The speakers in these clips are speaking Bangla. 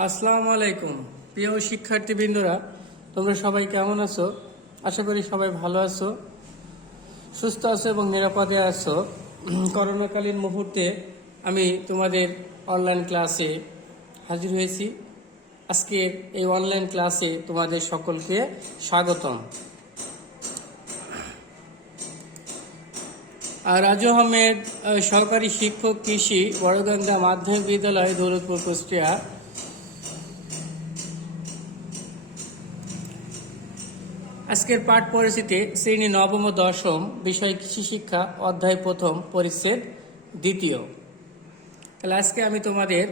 আসসালামু আলাইকুম প্রিয় শিক্ষার্থীবৃন্দরা, তোমরা সবাই কেমন আছো? আশা করি সবাই ভালো আছো, সুস্থ আছো এবং নিরাপদে আছো। করোনাকালীন মুহূর্তে আমি তোমাদের অনলাইন ক্লাসে হাজির হয়েছি। আজকের এই অনলাইন ক্লাসে তোমাদের সকলকে স্বাগতম। রাজু আহমেদ, সহকারী শিক্ষক কৃষি, বড়গঙ্গা মাধ্যমিক বিদ্যালয়, দৌলতপুর, কুষ্টিয়া। আজকের পাঠ পরিচিতি শ্রেণী নবম ও দশম, বিষয় কৃষি শিক্ষা, অধ্যায় প্রথম, পরিচ্ছেদ দ্বিতীয়। তাহলে আজকে আমি তোমাদের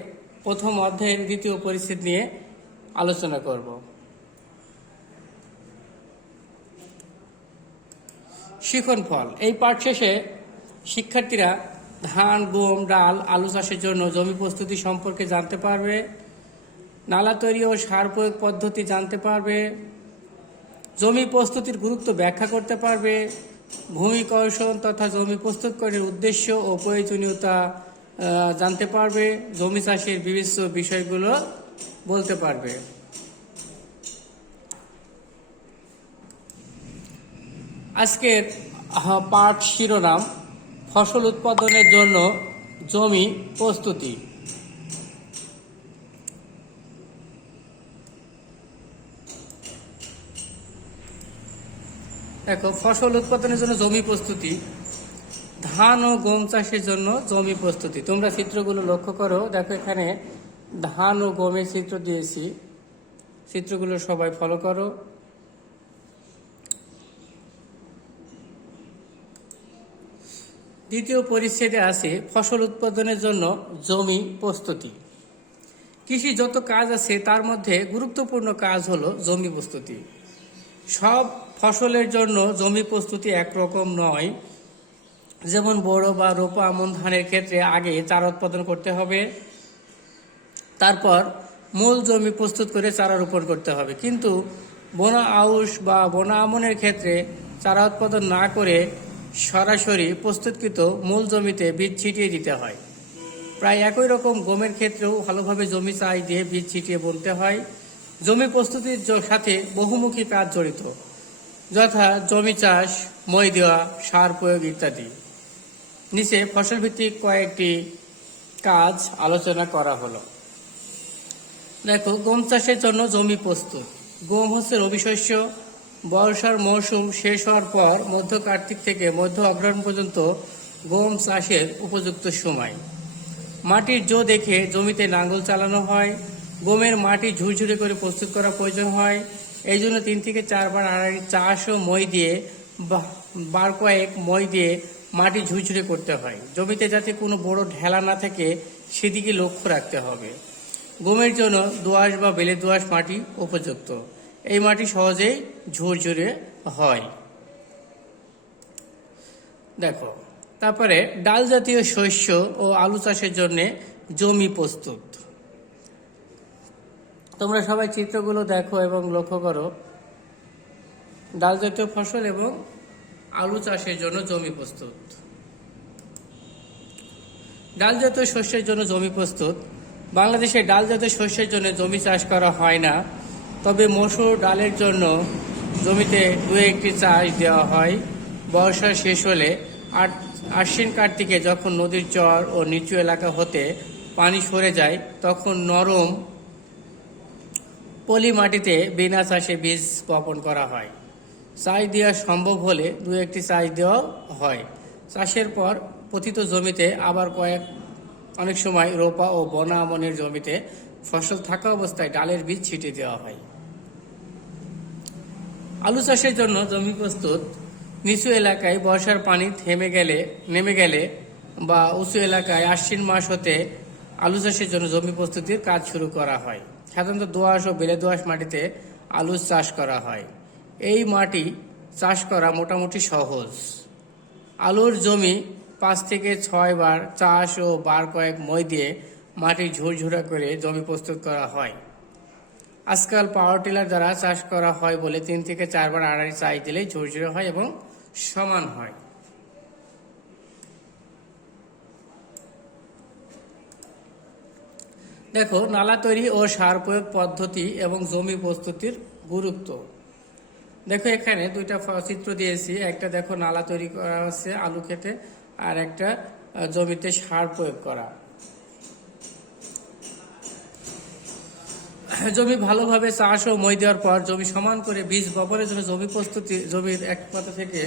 প্রথম অধ্যায়ের দ্বিতীয় পরিচ্ছেদ নিয়ে আলোচনা করব। শিখন ফল। এই পাঠ শেষে শিক্ষার্থীরা ধান, গম, ডাল, আলু চাষের জন্য জমি প্রস্তুতি সম্পর্কে জানতে পারবে, নালা তৈরি ও সার প্রয়োগ পদ্ধতি জানতে পারবে, জমি প্রস্তুতির গুরুত্ব ব্যাখ্যা করতে পারবে, ভূমি কৌশল তথা জমি প্রস্তুতকরণের উদ্দেশ্য ও প্রয়োজনীয়তা জানতে পারবে, জমি চাষের বিভিন্ন বিষয়গুলো বলতে পারবে। আজকের পাঠ শিরোনাম ফসল উৎপাদনের জন্য জমি প্রস্তুতি। দেখো, ফসল উৎপাদনের জন্য জমি প্রস্তুতি। ধান ও গম চাষের জন্য জমি প্রস্তুতি। তোমরা চিত্রগুলো লক্ষ্য করো। দেখো, এখানে ধান ও গমের চিত্র দিয়েছি, চিত্রগুলো সবাই ফলো করো। দ্বিতীয় পরিচ্ছেদে আছে ফসল উৎপাদনের জন্য জমি প্রস্তুতি। কৃষি যত কাজ আছে তার মধ্যে গুরুত্বপূর্ণ কাজ হলো জমি প্রস্তুতি। সব ফসলের জন্য জমি প্রস্তুতি একরকম নয়। যেমন বড় বা রোপা আমন ধানের ক্ষেত্রে আগে চারা উৎপাদন করতে হবে, তারপর মূল জমি প্রস্তুত করে চারা রোপণ করতে হবে। কিন্তু বোনা আউশ বা বোনা আমনের ক্ষেত্রে চারা উৎপাদন না করে সরাসরি প্রস্তুতকৃত মূল জমিতে বীজ ছিটিয়ে দিতে হয়। প্রায় একই রকম গমের ক্ষেত্রেও ভালোভাবে জমি চাষ দিয়ে বীজ ছিটিয়ে বুনতে হয়। জমি প্রস্তুতির সাথে বহুমুখী কাজ জড়িত, যথা জমি চাষ, মই দেওয়া, সার প্রয়োগ ইত্যাদি। নিচে ফসলভিত্তিক কয়েকটি কাজ আলোচনা করা হলো। দেখো, গম চাষের জন্য জমি প্রস্তুত। গম হচ্ছে রবি শস্য। বর্ষার মৌসুম শেষ হওয়ার পর মধ্য কার্তিক থেকে মধ্য অগ্রহায়ণ পর্যন্ত গম চাষের উপযুক্ত সময়। মাটির জো দেখে জমিতে লাঙ্গল চালানো হয়। গমের মাটি ঝুরঝুরে করে প্রস্তুত করা প্রয়োজন হয়। এই জন্য 3 থেকে 4 বার আড়াআড়ি চাষ ও মই দিয়ে বার কয়েক মই দিয়ে মাটি ঝুরঝুরে করতে হয়। জমিতে যাতে কোনো বড় ঢেলা না থাকে সেদিকে লক্ষ্য রাখতে হবে। গমের জন্য দোআঁশ বা বেলে দোআঁশ মাটি উপযুক্ত। এই মাটি সহজেই ঝুরঝুরে হয়। দেখো, তারপরে ডাল জাতীয় শস্য ও আলু চাষের জন্য জমি প্রস্তুত। তোমরা সবাই চিত্রগুলো দেখো এবং লক্ষ্য করো। ডাল জাতীয় ফসল এবং আলু চাষের জন্য জমি প্রস্তুত। ডাল জাতীয় শস্যের জন্য জমি প্রস্তুত। বাংলাদেশে ডাল জাতীয় শস্যের জন্য জমি চাষ করা হয় না, তবে মসুর ডালের জন্য জমিতে 2-1টি চাষ দেওয়া হয়। বর্ষা শেষ হলে আশ্বিন কার্তিকে যখন নদীর চর ও নিচু এলাকা হতে পানি সরে যায় তখন নরম পলি মাটিতে বিনা চাষে বীজ বপন করা হয়। চাষ দেওয়া সম্ভব হলে 2-1টি চাষ দেওয়া হয়। চাষের পর পতিত জমিতে আবার অনেক সময় রোপা ও বনা আমনের জমিতে ফসল থাকা অবস্থায় ডালের বীজ ছিটিয়ে দেওয়া হয়। আলু চাষের জন্য জমি প্রস্তুত। নিচু এলাকায় বর্ষার পানি নেমে গেলে বা উঁচু এলাকায় আশ্বিন মাস হতে আলু চাষের জন্য জমি প্রস্তুতির কাজ শুরু করা হয়। সাধারণত দোআঁশ ও বেলে দোআঁশ মাটিতে আলু চাষ করা হয়। এই মাটি চাষ করা মোটামুটি সহজ। আলুর জমি 5 থেকে 6 বার চাষ ও বার কয়েক মই দিয়ে মাটি ঝুরঝুরা করে জমি প্রস্তুত করা হয়। আজকাল পাওয়ার টিলার দ্বারা চাষ করা হয় বলে 3 থেকে 4 বার আড়াআড়ি চাষ দিলেই ঝুরঝুরে হয় এবং সমান হয়। দেখো নালা তৈরি ও সার প্রয়োগ পদ্ধতি এবং জমি প্রস্তুতির গুরুত্ব। দেখো এখানে দুইটা চিত্র দিয়েছি, একটা দেখো নালা তৈরি করা হচ্ছে আলু খেতে, আর একটা জমিতে সার প্রয়োগ করা। জমি ভালোভাবে চাষ ও মই দেওয়ার পর জমি সমান করে বীজ বপনের জন্য জমি প্রস্তুতি। জমির এক মাথা থেকে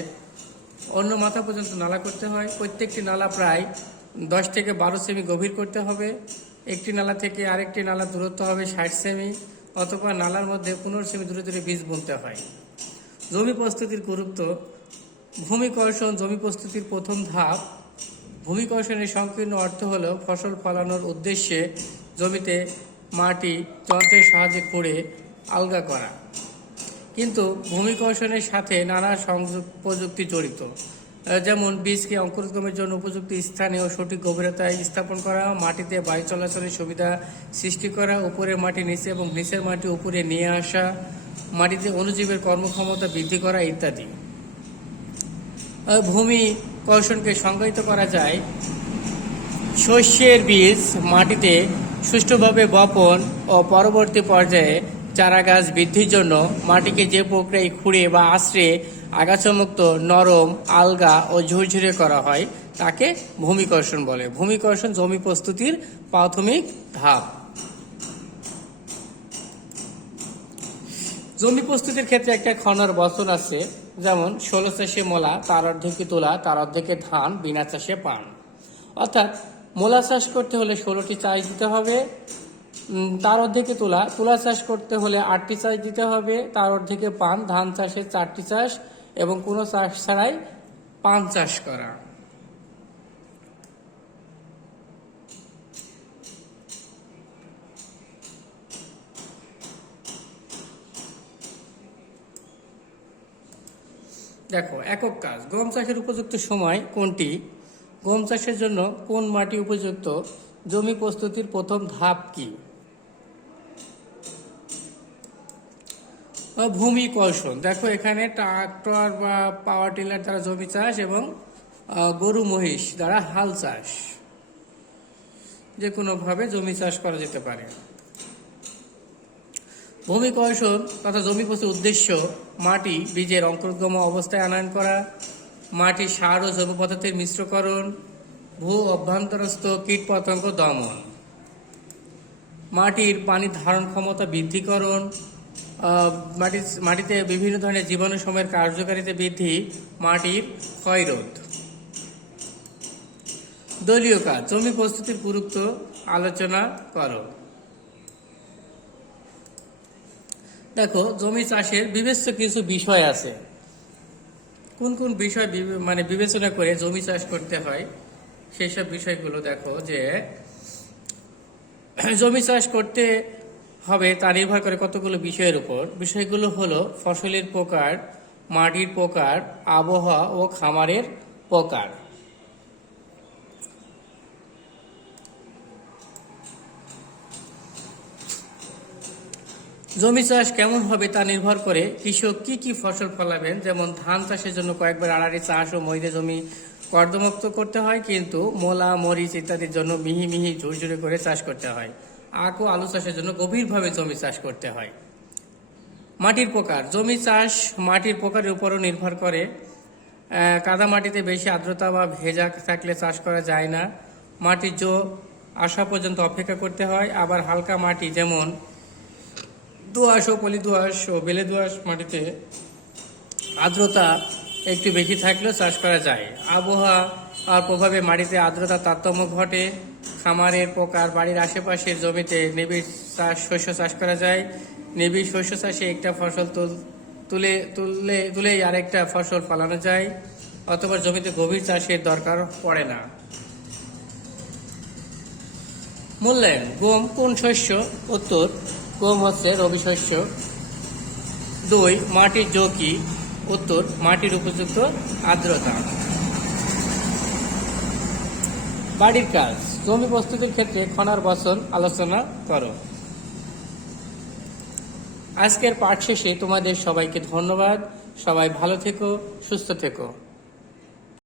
অন্য মাথা পর্যন্ত নালা করতে হয়। প্রত্যেকটি নালা প্রায় 10 থেকে 12 সেমি গভীর করতে হবে। একটি নালা থেকে আরেকটি নালা দূরত্ব হবে 60 সেমি, অথবা নালার মধ্যে 15 সেমি দূরে দূরে বীজ বুনতে হয়। জমি প্রস্তুতির গুরুত্ব। ভূমি কর্ষণ জমি প্রস্তুতির প্রথম ধাপ। ভূমি কর্ষণের সংকীর্ণ অর্থ হল ফসল ফলানোর উদ্দেশ্যে জমিতে মাটি যন্ত্রের সাহায্যে খুঁড়ে আলগা করা। কিন্তু ভূমি কর্ষণের সাথে নানা সংযোগ প্রযুক্তি জড়িত, যেমন বীজকে অঙ্কুরোদ্গমের জন্য উপযুক্ত স্থানে ও সঠিক গভীরতায় স্থাপন করা, মাটিতে বায়ু চলাচলের সুবিধা সৃষ্টি করা, উপরের মাটি নিচে এবং নিচের মাটি উপরে নিয়ে আসা, মাটিতে অণুজীবের কর্মক্ষমতা বৃদ্ধি করা ইত্যাদি। ভূমি কর্ষণকে সংজ্ঞায়িত করা যায়: শস্যের বীজ মাটিতে সুষ্ঠুভাবে বপন ও পরবর্তী পর্যায়ে চারাগাছ বৃদ্ধির জন্য মাটিকে যে প্রক্রিয়ায় খুঁড়ে বা আশ্রে আগাছামুক্ত, নরম, আলগা ও ঝুরঝুরে করা হয় তাকে ভূমি কর্ষণ বলে। ভূমি কর্ষণ জমি প্রস্তুতির প্রাথমিক ধাপ। জমি প্রস্তুতির ক্ষেত্রে একটা খনর বচন আছে, যেমন 16 চাষে মোলা, তার অর্ধেকে তোলা, তার অর্ধেকে ধান, বিনা চাষে পান। অর্থাৎ মোলা চাষ করতে হলে 16টি চাষ দিতে হবে, তার অর্ধেকে তোলা, তুলা চাষ করতে হলে 8টি চাষ দিতে হবে, তার অর্ধেকে পান, ধান চাষে 4টি চাষ এবং কোনো চাষ ছাড়াই পান চাষ করা। দেখো একক কাজ। গম চাষের উপযুক্ত সময় কোনটি? গম চাষের জন্য কোন মাটি উপযুক্ত? জমি প্রস্তুতির প্রথম ধাপ কি? ভূমি কর্ষণ। দেখো এখানে ট্রাক্টর বা পাওয়ার টিলার দ্বারা জমি চাষ এবং গরু মহিষ দ্বারা হাল চাষ, যে কোনোভাবে জমি চাষ করা যেতে পারে। ভূমি কর্ষণ তথা জমি প্রস্তুতির উদ্দেশ্য: মাটি বীজের অঙ্কুরোদ্গম অবস্থায় আনয়ন করা, মাটি সার ও জৈব পদার্থের মিশ্রকরণ, ভূ অভ্যন্তরস্থ কীটপতঙ্গ দমন, মাটির পানি ধারণ ক্ষমতা বৃদ্ধিকরণ, মাটিতে বিভিন্ন ধরনের জীবাণু সময়ের কার্যকারিতা বৃদ্ধি, মাটির ক্ষয়রোধ। দলীয় কাজ। জমি প্রস্তুতির গুরুত্ব আলোচনা করো। দেখো জমি চাষের বিবেচ্য কিছু বিষয় আছে। কোন কোন বিষয় বিবেচনা করে জমি চাষ করতে হয় সেসব বিষয়গুলো দেখো। যে জমি চাষ করতে হবে তা নির্ভর করে কতগুলো বিষয়ের উপর। বিষয়গুলো হলো ফসলের প্রকার, মাটির প্রকার, আবহাওয়া ও খামারের প্রকার। জমি চাষ কেমন হবে তা নির্ভর করে কৃষক কি কি ফসল ফলাবেন। যেমন ধান চাষের জন্য কয়েকবার আড়াআড়ি চাষ ও মইদে জমি কর্দমুক্ত করতে হয়, কিন্তু মূলা, মরিচ ইত্যাদির জন্য মিহি মিহি ঝুরঝুরে করে চাষ করতে হয়। আখ ও আলু চাষের জন্য গভীরভাবে জমি চাষ করতে হয়। মাটির প্রকার। জমি চাষ মাটির প্রকারের উপরও নির্ভর করে। কাদা মাটিতে বেশি আর্দ্রতা বা ভেজা থাকলে চাষ করা যায় না, মাটির জো আসা পর্যন্ত অপেক্ষা করতে হয়। আবার হালকা মাটি যেমন দোআঁশ ও পলি দোআঁশ ও বেলে দোআঁশ মাটিতে আর্দ্রতা একটু বেশি থাকলেও চাষ করা যায়। আবহাওয়ার প্রভাবে মাটিতে আর্দ্রতার তারতম্য ঘটে। খামারের প্রকার। বাড়ির আশেপাশের জমিতে নিবিড় শস্য চাষ করা যায়। নিবিড় শস্য চাষে একটা ফসল তুলেই আরেকটা ফসল ফলানো যায়, অথবা জমিতে গভীর চাষের দরকার পড়ে না। মূল্যায়ন। গম কোন শস্য? উত্তর, গম হচ্ছে রবি শস্য। 2. মাটির জো কি? উত্তর, মাটির উপযুক্ত আর্দ্রতা। বাড়ির কাজ। জমি প্রস্তুতির ক্ষেত্রে খনার বচন আলোচনা করো। আজকের পাঠ শেষে তোমাদের সবাইকে ধন্যবাদ। সবাই ভালো থেকো, সুস্থ থেকো।